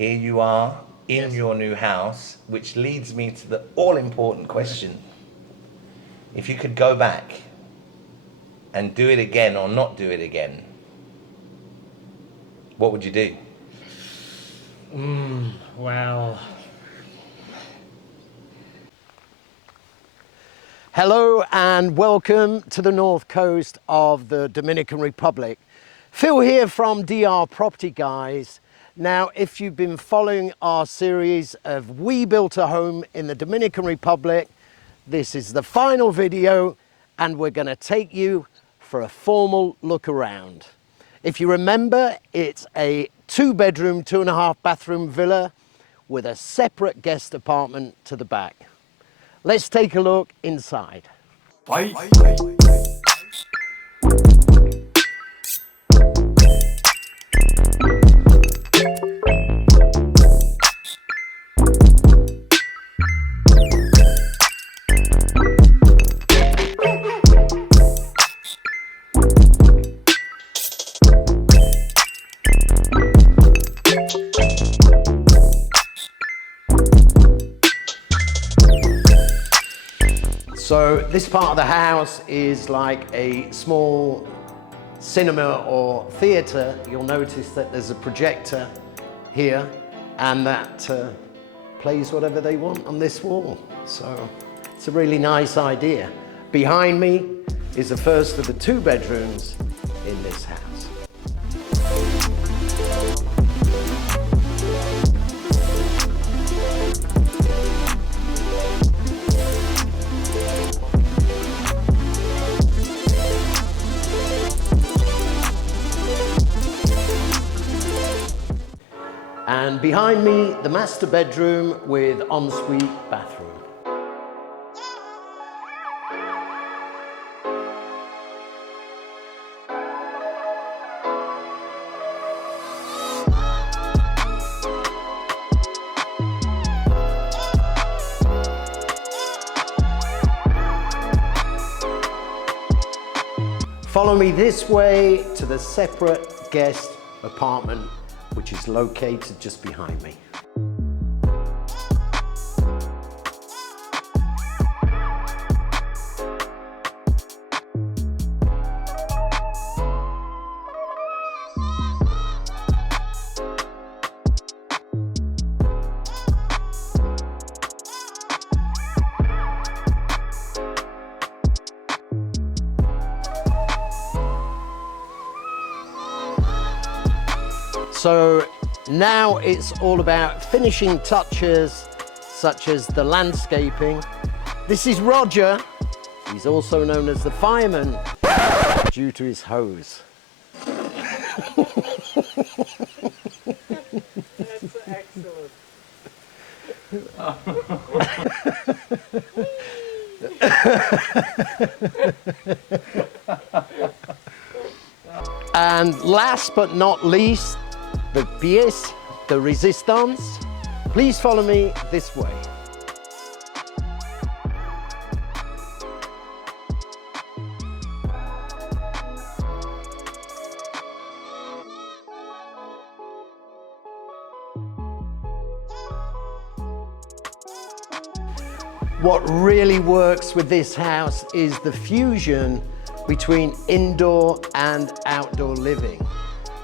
here you are in your new house, which leads me to the all-important question. If you could go back and do it again or not do it again, what would you do? Well... Hello and welcome to the north coast of the Dominican Republic. Phil here from DR Property Guys. Now, if you've been following our series of We Built a Home in the Dominican Republic, this is the final video and we're going to take you for a formal look around. If you remember, it's a 2-bedroom, 2.5 bathroom villa with a separate guest apartment to the back. Let's take a look inside. Bye. So this part of the house is like a small cinema or theatre. You'll notice that there's a projector here and that plays whatever they want on this wall. So it's a really nice idea. Behind me is the first of the 2 bedrooms in this house. And behind me, the master bedroom with ensuite bathroom. Follow me this way to the separate guest apartment, which is located just behind me. So now it's all about finishing touches such as the landscaping. This is Roger. He's also known as the fireman due to his hose. That's excellent. And last but not least, the pièce de résistance. Please follow me this way. What really works with this house is the fusion between indoor and outdoor living.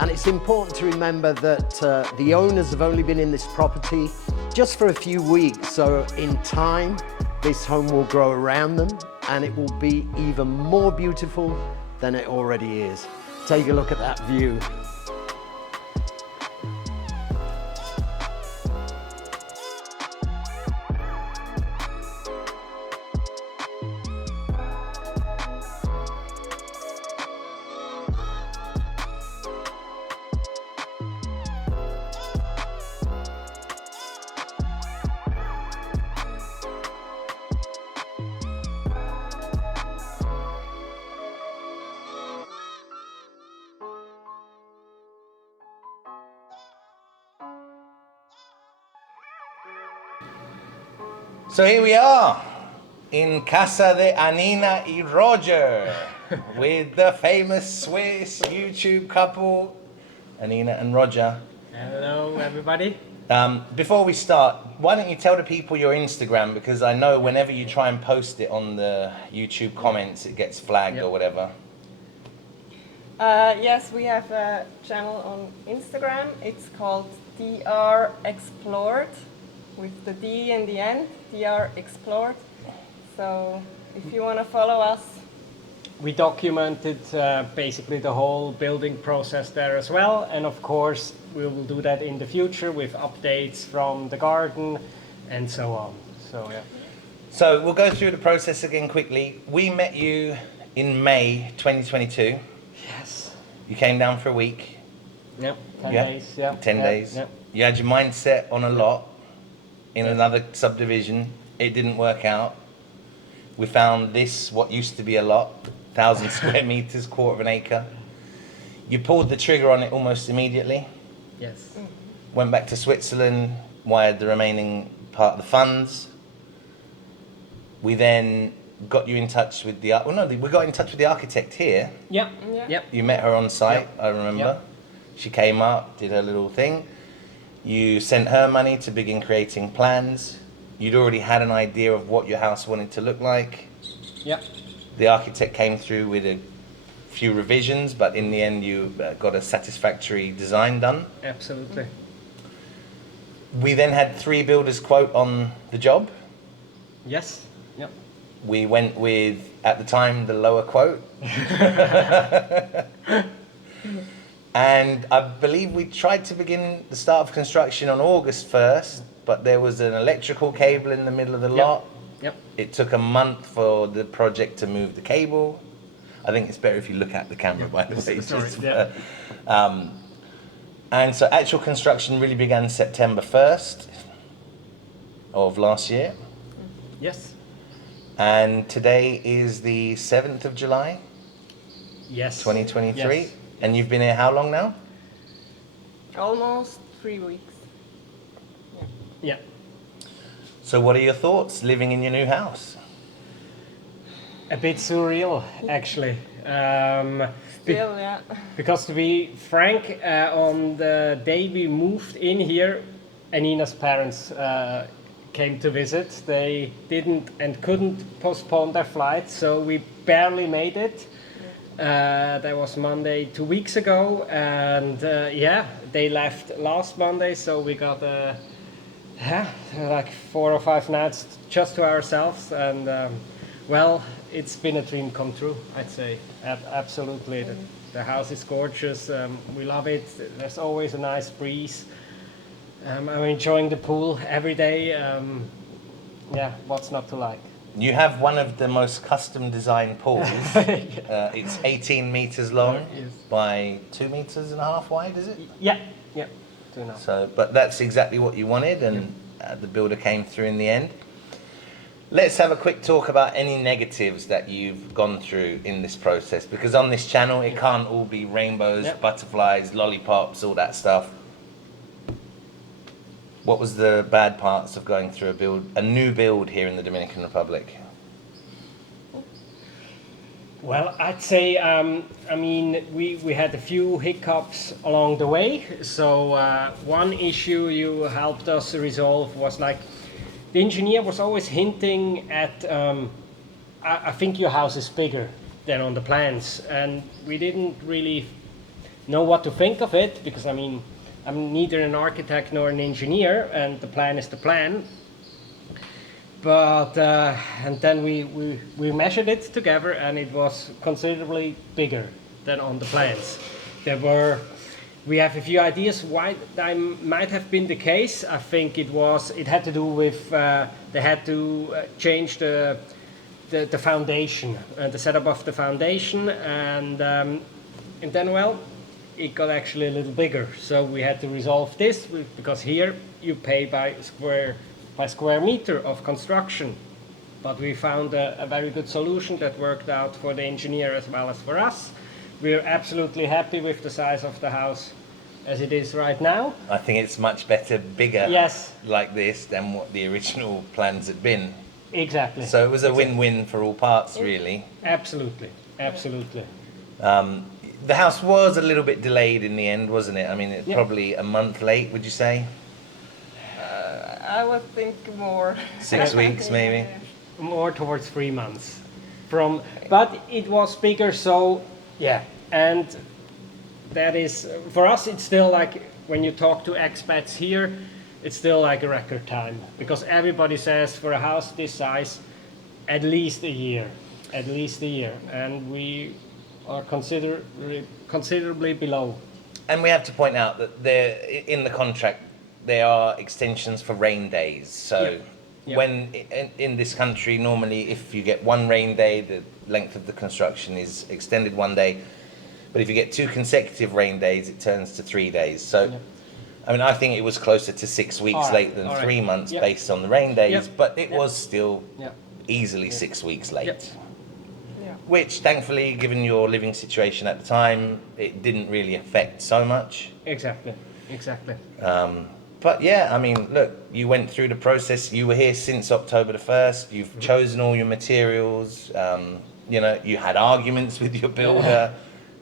And it's important to remember that the owners have only been in this property just for a few weeks. So in time, this home will grow around them and it will be even more beautiful than it already is. Take a look at that view. So here we are in Casa de Annina y Roger with the famous Swiss YouTube couple, Annina and Roger. Hello, everybody. Before we start, why don't you tell the people your Instagram, because I know whenever you try and post it on the YouTube comments, it gets flagged or whatever. Yes, we have a channel on Instagram. It's called DR Explored, with the D in the end, DR Explored. So if you want to follow us. We documented basically the whole building process there as well, and of course we will do that in the future with updates from the garden and so on. So yeah. So we'll go through the process again quickly. We met you in May 2022. Yes. You came down for a week. Yep. 10 Yeah. days. Yeah. 10 Yeah, days. yeah. You had your mind set on a lot in another subdivision. It didn't work out. We found this, what used to be a lot, 1,000 square meters, quarter of an acre. You pulled the trigger on it almost immediately. Yes. Went back to Switzerland, wired the remaining part of the funds. We then got you in touch with we got in touch with the architect here. Yeah. Yeah. Yep. You met her on site, I remember. Yep. She came up, did her little thing. You sent her money to begin creating plans. You'd already had an idea of what your house wanted to look like. Yep. The architect came through with a few revisions, but in the end you got a satisfactory design done. Absolutely. We then had 3 builders quote on the job. Yes. Yep. We went with, at the time, the lower quote. And I believe we tried to begin the start of construction on August 1st, but there was an electrical cable in the middle of the lot. Yep. It took a month for the project to move the cable. I think it's better if you look at the camera, by the way. Sorry, just, yeah. And so actual construction really began September 1st of last year. Yes. And today is the 7th of July, Yes. 2023. Yes. And you've been here how long now? Almost 3 weeks. Yeah. So what are your thoughts living in your new house? A bit surreal, actually. Still, yeah. Because to be frank, on the day we moved in here, Annina's parents came to visit. They didn't and couldn't postpone their flight, so we barely made it. That was Monday 2 weeks ago, and they left last Monday, so we got like 4 or 5 nights just to ourselves, and well, it's been a dream come true, I'd say. Absolutely. The house is gorgeous. We love it. There's always a nice breeze. I'm enjoying the pool every day. What's not to like? You have one of the most custom designed pools. It's 18 meters long Yes. by 2.5 meters wide, is it? Yeah. 2.5. So, but that's exactly what you wanted, and the builder came through in the end. Let's have a quick talk about any negatives that you've gone through in this process, because on this channel it can't all be rainbows, butterflies, lollipops, all that stuff. What was the bad parts of going through a new build here in the Dominican Republic? Well, I'd say, we had a few hiccups along the way. So one issue you helped us resolve was like, the engineer was always hinting at, I think your house is bigger than on the plans. And we didn't really know what to think of it, because I'm neither an architect nor an engineer, and the plan is the plan. But and then we measured it together, and it was considerably bigger than on the plans. We have a few ideas why that might have been the case. I think it had to do with they had to change the foundation, the setup of the foundation, and then it got actually a little bigger. So we had to resolve this because here you pay by square meter of construction. But we found a very good solution that worked out for the engineer as well as for us. We're absolutely happy with the size of the house as it is right now. I think it's much better, bigger, like this than what the original plans had been. Exactly. So it was a win-win for all parts, really. Absolutely. The house was a little bit delayed in the end, wasn't it? I mean, probably a month late, would you say? I would think more. 6 weeks maybe. More towards 3 months. But it was bigger, so yeah. And that is, for us, it's still like when you talk to expats here, it's still like a record time because everybody says for a house this size, at least a year, and we are considerably below. And we have to point out that there, in the contract, there are extensions for rain days. So Yeah. when in this country, normally if you get one rain day, the length of the construction is extended 1 day. But if you get 2 consecutive rain days, it turns to 3 days. So, I mean, I think it was closer to 6 weeks All right, late than all right. 3 months Yep. based on the rain days, Yep. but it Yep. was still Yeah. easily 6 weeks late. Yep. Yeah. Which, thankfully, given your living situation at the time, it didn't really affect so much. Exactly. But yeah, I mean, look, you went through the process. You were here since October the 1st. You've chosen all your materials. You know, you had arguments with your builder.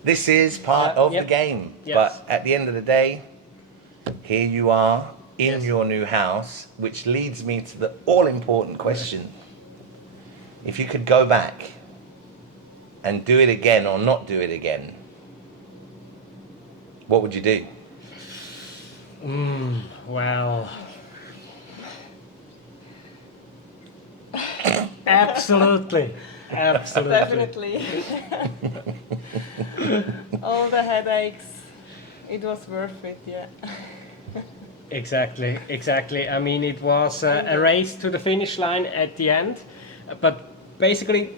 This is part of the game. Yes. But at the end of the day, here you are in Yes. your new house, which leads me to the all-important question. If you could go back and do it again or not do it again, what would you do? Well, absolutely. Definitely. All the headaches, it was worth it, yeah. Exactly. I mean, it was a race to the finish line at the end, but basically,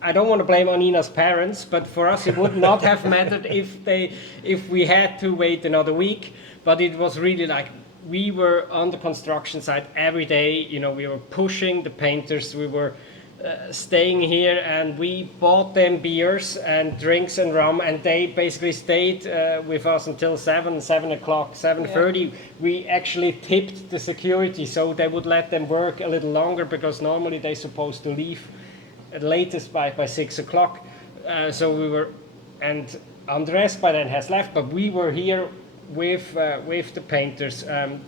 I don't want to blame Annina's parents, but for us, it would not have mattered if we had to wait another week. But it was really like we were on the construction site every day. You know, we were pushing the painters. We were staying here, and we bought them beers and drinks and rum, and they basically stayed with us until 7 o'clock, 7:30. Yeah. We actually tipped the security, so they would let them work a little longer because normally they're supposed to leave at latest by 6 o'clock. So we were, and Andres by then has left, but we were here with the painters. And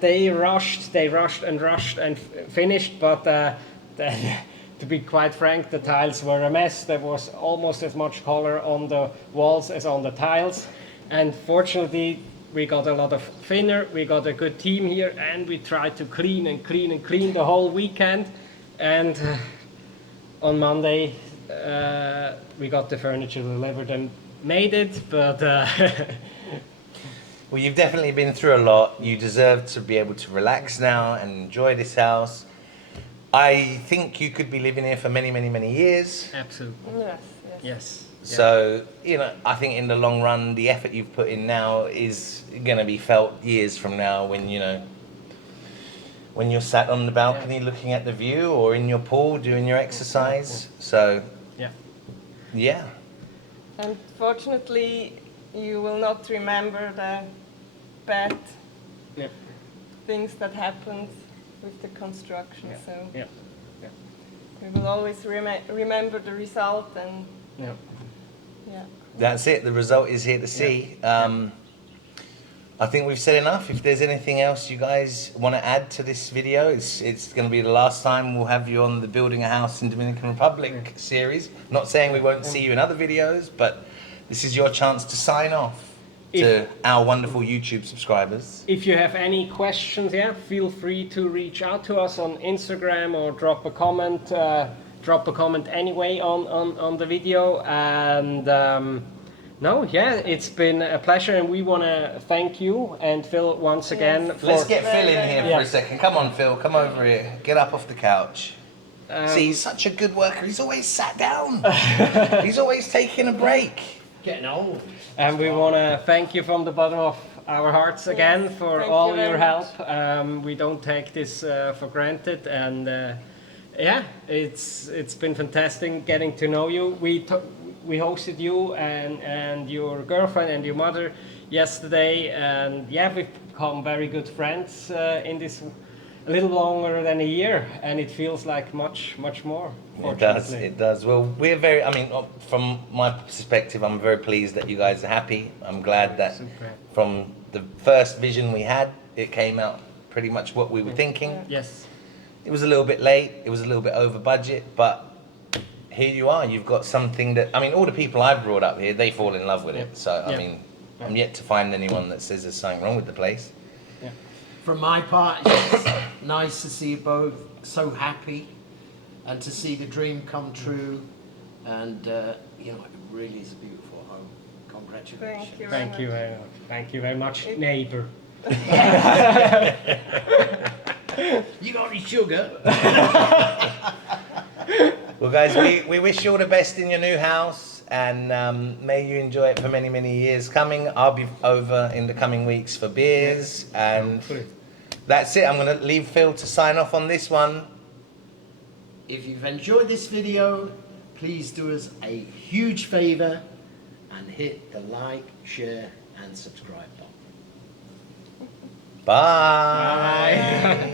they rushed and finished, but to be quite frank, the tiles were a mess. There was almost as much color on the walls as on the tiles, and fortunately we got a lot of thinner, we got a good team here, and we tried to clean the whole weekend, and on Monday we got the furniture delivered and made it, but Well, you've definitely been through a lot. You deserve to be able to relax now and enjoy this house. I think you could be living here for many, many, many years. absolutely. Yes. So, you know, I think in the long run, the effort you've put in now is going to be felt years from now when, you know, when you're sat on the balcony looking at the view or in your pool doing your exercise. So, yeah. Unfortunately, you will not remember the bad things that happened with the construction. So we will always remember the result, and That's it. The result is here to see. I think we've said enough. If there's anything else you guys want to add to this video, it's going to be the last time we'll have you on the Building a House in Dominican Republic series. Not saying we won't see you in other videos, but this is your chance to sign off to our wonderful YouTube subscribers. If you have any questions, feel free to reach out to us on Instagram or drop a comment. Anyway on the video. And it's been a pleasure, and we want to thank you and Phil once again. Let's get Phil in here for a second. Come on, Phil. Come over here. Get up off the couch. See, he's such a good worker. He's always sat down. He's always taking a break. Getting old. And we want to thank you from the bottom of our hearts again for thank all you very your much. help. We don't take this for granted, and it's been fantastic getting to know you. We hosted you and your girlfriend and your mother yesterday, and we've become very good friends in this a little longer than a year, and it feels like much more. It does, Fortunately. it does. Well, we're very, I mean, from my perspective, I'm very pleased that you guys are happy. I'm glad that Super. from the first vision we had, it came out pretty much what we were thinking. Yes. It was a little bit late, it was a little bit over budget, but here you are. You've got something that, I mean, all the people I've brought up here, they fall in love with it. So, I Yeah. mean, I'm yet to find anyone that says there's something wrong with the place. Yeah. From my part, it's nice to see you both so happy and to see the dream come true. And, you know, it really is a beautiful home. Congratulations. Thank you. Thank you very much. Thank you very much, neighbor. You got any sugar? Well, guys, we wish you all the best in your new house, and may you enjoy it for many, many years coming. I'll be over in the coming weeks for beers, and that's it. I'm going to leave Phil to sign off on this one. If you've enjoyed this video, please do us a huge favor and hit the like, share, and subscribe button. Bye. Bye.